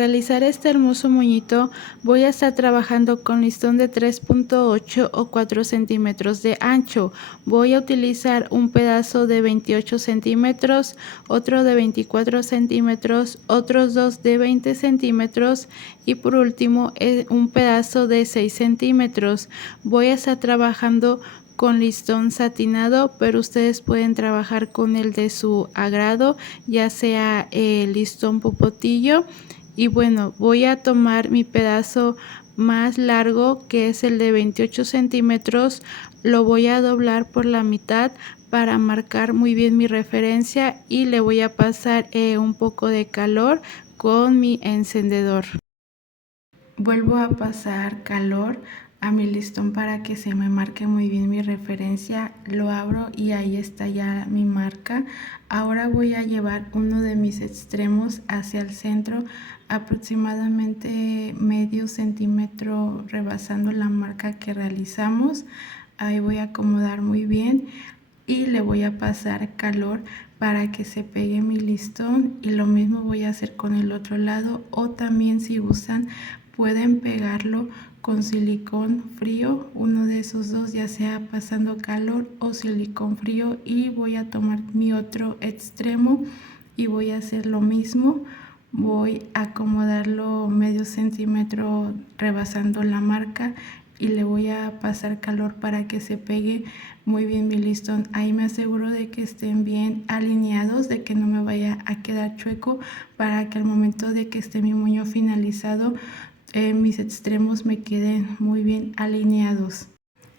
realizar este hermoso moñito voy a estar trabajando con listón de 3.8 o 4 centímetros de ancho. Voy a utilizar un pedazo de 28 centímetros, otro de 24 centímetros, otros dos de 20 centímetros y por último un pedazo de 6 centímetros. Voy a estar trabajando con listón satinado, pero ustedes pueden trabajar con el de su agrado, ya sea el listón popotillo. Y bueno, voy a tomar mi pedazo más largo, que es el de 28 centímetros, lo voy a doblar por la mitad para marcar muy bien mi referencia y le voy a pasar un poco de calor con mi encendedor. Vuelvo a pasar calor a mi listón para que se me marque muy bien mi referencia. Lo abro y ahí está ya mi marca. Ahora voy a llevar uno de mis extremos hacia el centro, aproximadamente medio centímetro rebasando la marca que realizamos. Ahí voy a acomodar muy bien y le voy a pasar calor para que se pegue mi listón, y lo mismo voy a hacer con el otro lado, o también si usan pueden pegarlo con silicón frío, uno de esos dos, ya sea pasando calor o silicón frío. Y voy a tomar mi otro extremo y voy a hacer lo mismo. Voy a acomodarlo medio centímetro rebasando la marca y le voy a pasar calor para que se pegue muy bien mi listón. Ahí me aseguro de que estén bien alineados, de que no me vaya a quedar chueco, para que al momento de que esté mi moño finalizado mis extremos me queden muy bien alineados.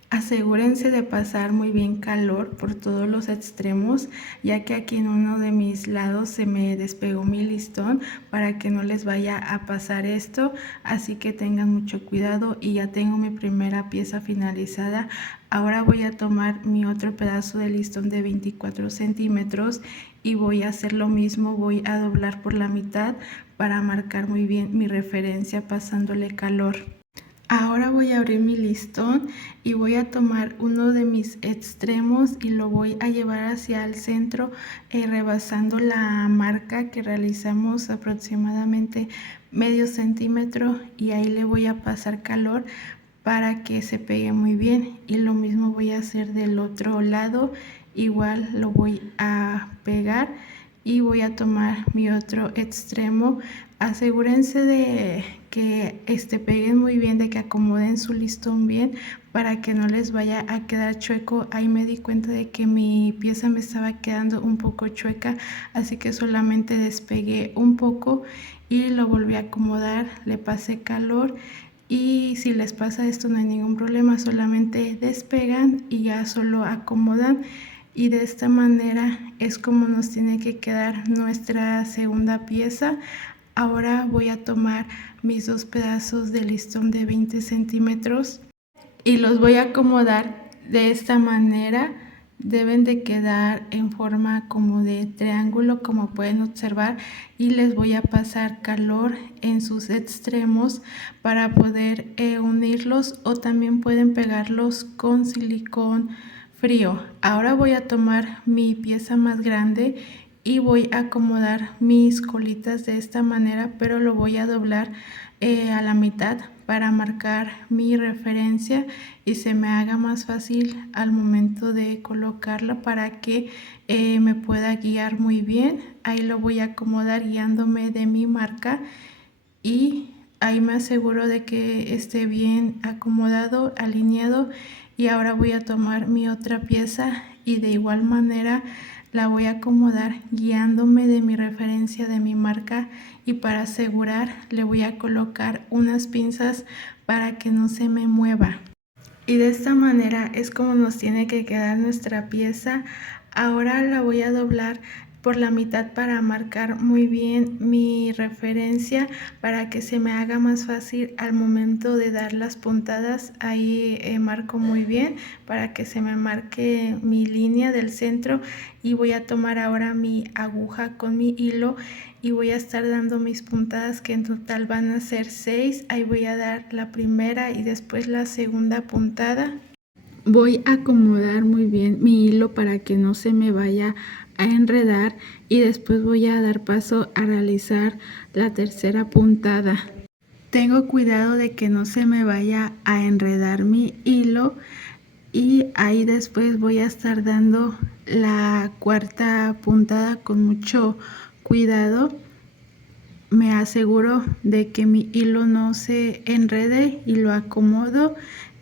Asegúrense de pasar muy bien calor por todos los extremos, ya que aquí en uno de mis lados se me despegó mi listón, para que no les vaya a pasar esto. Así que tengan mucho cuidado. Y ya tengo mi primera pieza finalizada. Ahora voy a tomar mi otro pedazo de listón de 24 centímetros y voy a hacer lo mismo. Voy a doblar por la mitad para marcar muy bien mi referencia pasándole calor. Ahora voy a abrir mi listón y voy a tomar uno de mis extremos y lo voy a llevar hacia el centro, rebasando la marca que realizamos aproximadamente medio centímetro, y ahí le voy a pasar calor para que se pegue muy bien. Y lo mismo voy a hacer del otro lado, igual lo voy a pegar y voy a tomar mi otro extremo. Asegúrense de que peguen muy bien, de que acomoden su listón bien para que no les vaya a quedar chueco. Ahí me di cuenta de que mi pieza me estaba quedando un poco chueca, así que solamente despegué un poco y lo volví a acomodar, le pasé calor. Y si les pasa esto no hay ningún problema, solamente despegan y ya solo acomodan. Y de esta manera es como nos tiene que quedar nuestra segunda pieza. Ahora voy a tomar mis dos pedazos de listón de 20 centímetros y los voy a acomodar de esta manera. Deben de quedar en forma como de triángulo, como pueden observar, y les voy a pasar calor en sus extremos para poder unirlos, o también pueden pegarlos con silicón frío. Ahora voy a tomar mi pieza más grande y voy a acomodar mis colitas de esta manera, pero lo voy a doblar a la mitad para marcar mi referencia y se me haga más fácil al momento de colocarla, para que me pueda guiar muy bien. Ahí lo voy a acomodar guiándome de mi marca y ahí me aseguro de que esté bien acomodado, alineado. Y ahora voy a tomar mi otra pieza y de igual manera la voy a acomodar guiándome de mi referencia de mi marca, y para asegurar le voy a colocar unas pinzas para que no se me mueva. Y de esta manera es como nos tiene que quedar nuestra pieza. Ahora la voy a doblar por la mitad para marcar muy bien mi referencia, para que se me haga más fácil al momento de dar las puntadas. Ahí marco muy bien para que se me marque mi línea del centro, y voy a tomar ahora mi aguja con mi hilo y voy a estar dando mis puntadas, que en total van a ser 6. Ahí voy a dar la primera y después la segunda puntada. Voy a acomodar muy bien mi hilo para que no se me vaya a enredar y después voy a dar paso a realizar la tercera puntada. Tengo cuidado de que no se me vaya a enredar mi hilo y ahí después voy a estar dando la cuarta puntada con mucho cuidado. Me aseguro de que mi hilo no se enrede y lo acomodo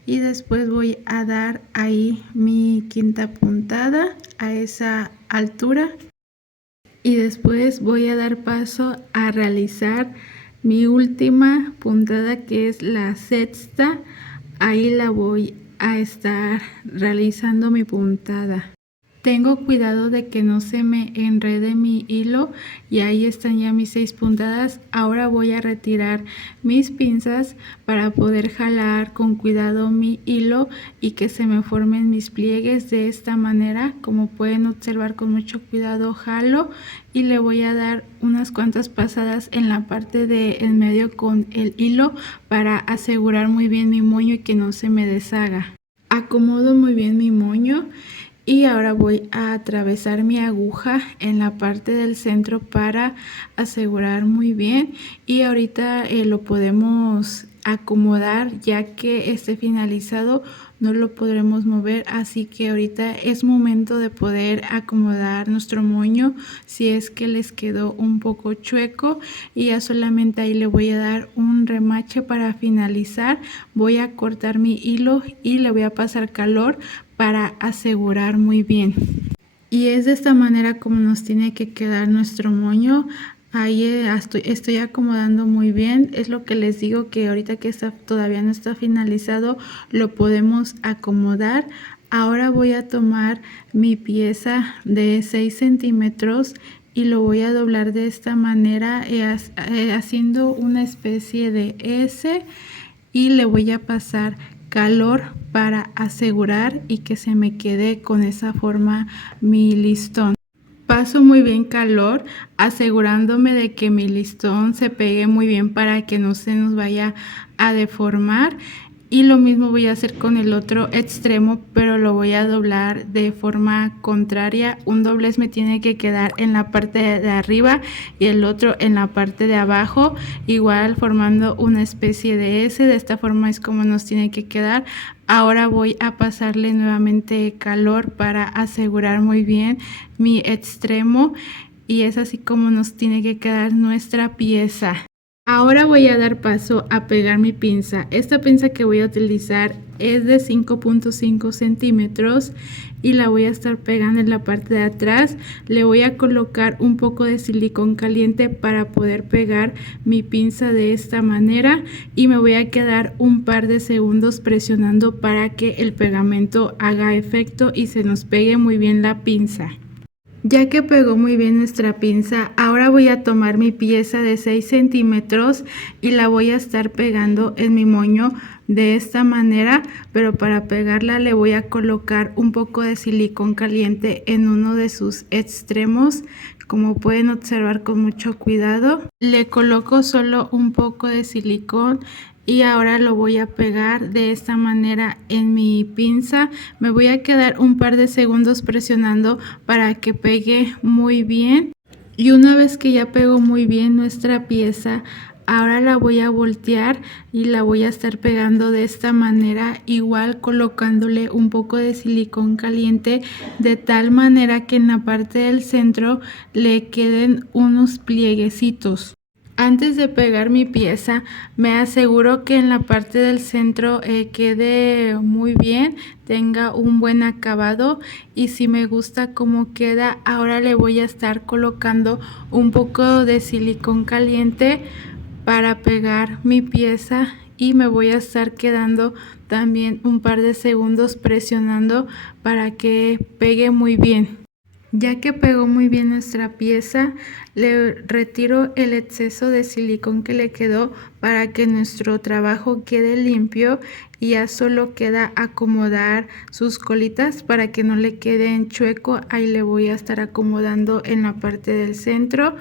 y después voy a dar ahí mi quinta puntada a esa altura y después voy a dar paso a realizar mi última puntada, que es la sexta. Ahí la voy a estar realizando mi puntada. Tengo cuidado de que no se me enrede mi hilo y ahí están ya mis 6 puntadas. Ahora voy a retirar mis pinzas para poder jalar con cuidado mi hilo y que se me formen mis pliegues de esta manera. Como pueden observar, con mucho cuidado jalo y le voy a dar unas cuantas pasadas en la parte de en medio con el hilo para asegurar muy bien mi moño y que no se me deshaga. Acomodo muy bien mi moño y ahora voy a atravesar mi aguja en la parte del centro para asegurar muy bien y ahorita lo podemos acomodar, ya que esté finalizado no lo podremos mover, así que ahorita es momento de poder acomodar nuestro moño si es que les quedó un poco chueco y ya solamente ahí le voy a dar un remache para finalizar. Voy a cortar mi hilo y le voy a pasar calor para asegurar muy bien. Y es de esta manera como nos tiene que quedar nuestro moño. Ahí estoy acomodando muy bien. Es lo que les digo, que ahorita que todavía no está finalizado, lo podemos acomodar. Ahora voy a tomar mi pieza de 6 centímetros y lo voy a doblar de esta manera, haciendo una especie de S, y le voy a pasar calor para asegurar y que se me quede con esa forma mi listón. Paso muy bien calor, asegurándome de que mi listón se pegue muy bien para que no se nos vaya a deformar. Y lo mismo voy a hacer con el otro extremo, pero lo voy a doblar de forma contraria. Un doblez me tiene que quedar en la parte de arriba y el otro en la parte de abajo, igual formando una especie de S. De esta forma es como nos tiene que quedar. Ahora voy a pasarle nuevamente calor para asegurar muy bien mi extremo y es así como nos tiene que quedar nuestra pieza. Ahora voy a dar paso a pegar mi pinza. Esta pinza que voy a utilizar es de 5.5 centímetros y la voy a estar pegando en la parte de atrás. Le voy a colocar un poco de silicón caliente para poder pegar mi pinza de esta manera y me voy a quedar un par de segundos presionando para que el pegamento haga efecto y se nos pegue muy bien la pinza. Ya que pegó muy bien nuestra pinza, ahora voy a tomar mi pieza de 6 centímetros y la voy a estar pegando en mi moño de esta manera, pero para pegarla le voy a colocar un poco de silicón caliente en uno de sus extremos. Como pueden observar, con mucho cuidado le coloco solo un poco de silicón y ahora lo voy a pegar de esta manera en mi pinza. Me voy a quedar un par de segundos presionando para que pegue muy bien, y una vez que ya pegó muy bien nuestra pieza, ahora la voy a voltear y la voy a estar pegando de esta manera, igual colocándole un poco de silicón caliente de tal manera que en la parte del centro le queden unos plieguecitos. Antes de pegar mi pieza, me aseguro que en la parte del centro quede muy bien, tenga un buen acabado, y si me gusta cómo queda, ahora le voy a estar colocando un poco de silicón caliente para pegar mi pieza y me voy a estar quedando también un par de segundos presionando para que pegue muy bien. Ya que pegó muy bien nuestra pieza, le retiro el exceso de silicón que le quedó para que nuestro trabajo quede limpio, y ya solo queda acomodar sus colitas para que no le queden chueco. Ahí le voy a estar acomodando en la parte del centro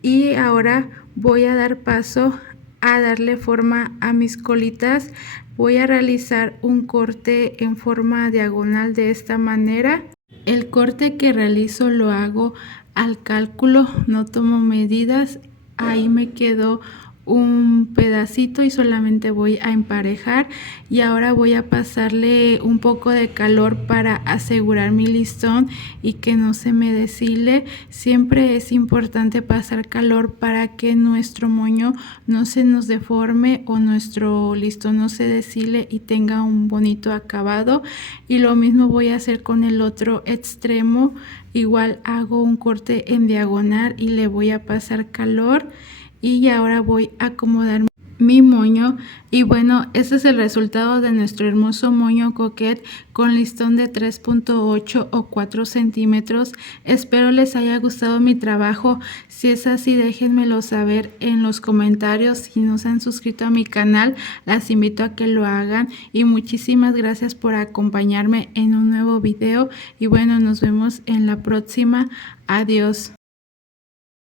y ahora voy a dar paso a darle forma a mis colitas. Voy a realizar un corte en forma diagonal de esta manera El corte que realizo lo hago al cálculo, no tomo medidas. Ahí me quedó un pedacito y solamente voy a emparejar, y ahora voy a pasarle un poco de calor para asegurar mi listón y que no se me deshile. Siempre es importante pasar calor para que nuestro moño no se nos deforme o nuestro listón no se deshile y tenga un bonito acabado. Y lo mismo voy a hacer con el otro extremo. Igual hago un corte en diagonal y le voy a pasar calor, y ahora voy a acomodar mi moño. Y bueno, este es el resultado de nuestro hermoso moño coquette con listón de 3.8 o 4 centímetros. Espero les haya gustado mi trabajo. Si es así, déjenmelo saber en los comentarios. Si no se han suscrito a mi canal, las invito a que lo hagan, y muchísimas gracias por acompañarme en un nuevo video. Y bueno, nos vemos en la próxima. Adiós.